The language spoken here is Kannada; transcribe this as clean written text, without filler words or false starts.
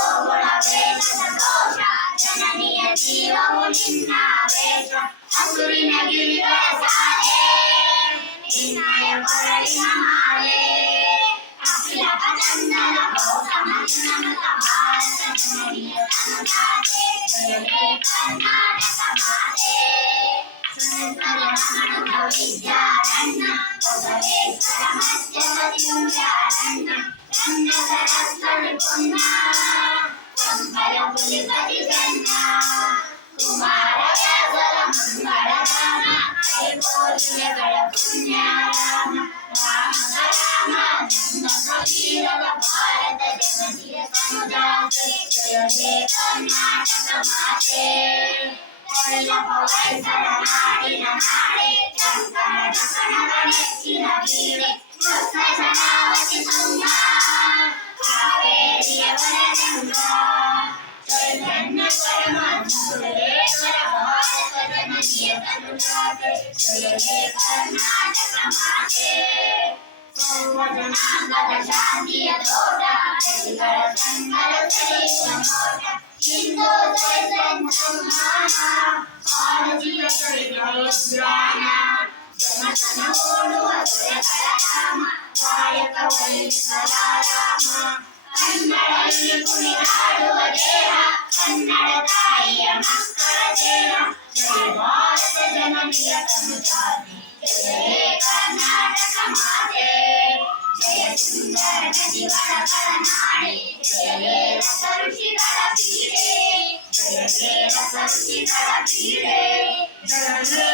ಗೋಗುಳವೇಶ ಸಂತೋಷ ಜನನಿಯ ಜೀವವು ನಿನ್ನಾವೇಶ ಹಸುರಿನ ಗಿರಿಗಳ ಸಾಲೆ ನಿನ್ನಯ ಕೊರಳಿನ ಮಾಲೆ ಅಖಿಲ ಚಂದನ ಗೌತಮ ನಮತ ಭಾರತ ಜನನಿಯ ತನುಜಾತೆ ಜಯ ಕರ್ನಾಟಕ ಮಾತೆ ಸುಂದರ ರಮಣ ವಿದ್ಯಾರಣ್ಯ ಬಸವೇಶ್ವರ ಮಧ್ಯಮತಿಯಾರಣ್ಯ ರಮ್ಯ ಸರಸ್ವತಿ ಪುಣ್ಯ ಸಂಬರ ಪುಲಿಪತಿ ಜನ್ಮ ಕುಮಾರ ವ್ಯಾಸರ ಮಂಗಳಧಾಮ ಕೈಗೋಲಿಗಳ ಪುಣ್ಯ ರಾಮ ರಾಮ ರಾಮ ನಂದ ಕಬೀರದ ಭಾರತ ಜನನಿಯ ತನುಜಾತೆ ಜಯ ಜಯ ಕರ್ನಾಟಕ ಮಾತೆ ವೈಸರ ನಾಡಿನ ನಾಡೆ ಶಂಕರ ಕಣಗಳೆಚ್ಚಿನ ಬೀಡೆ ಕೃಷ್ಣ ಜನಾವತಿ ತುಂಗ ಕಾವೇರಿಯ ವರದಂಗ ಚೈತನ್ಯ ಪರಮಹಂಸೇಶ್ವರ ಭಾರತ ಜನನಿಯ ತನುಜಾತೆ ಜಯ ಜಯ ಕರ್ನಾಟಕ ಮಾತೆ ಸರ್ವ ಜನಾಂಗದ ಶಾಂತಿಯ ತೋಟ ಪ್ರತಿಗಳ ಸಂಗರ ಸೆಳೆಯುವ ನೋಟ ಹಿಂದೂ ಸಂಸಂಹಾರ ಭಾರತೀಯ ಜ್ಞಾನ ಜನತನ ಓಡುವ ದೊರೆಗಳ ರಾಮ ಕಾಯಕ ವೈಸರ ರಾಮ ಕನ್ನಡಲ್ಲಿ ಕುಣಿದಾಡುವ ದೇಹ ಕನ್ನಡ ತಾಯಿಯ ಮಕ್ಕಳ ದೇಹ ಜಯ ಭಾರತ ಜನನಿಯ ತನುಜಾತೆ ಜಯ ಕರ್ನಾಟಕ ಮಾತೆ ಜಯ ಸುಂದರ ನದಿಗಳ ಕಳನಾಡೆ ಜಯ ರಸ ಋಷಿಗಳ ಪೀಡೆ ಜಯ ರಸ ಋಷಿಗಳ ಪೀಡೆ ಜಯ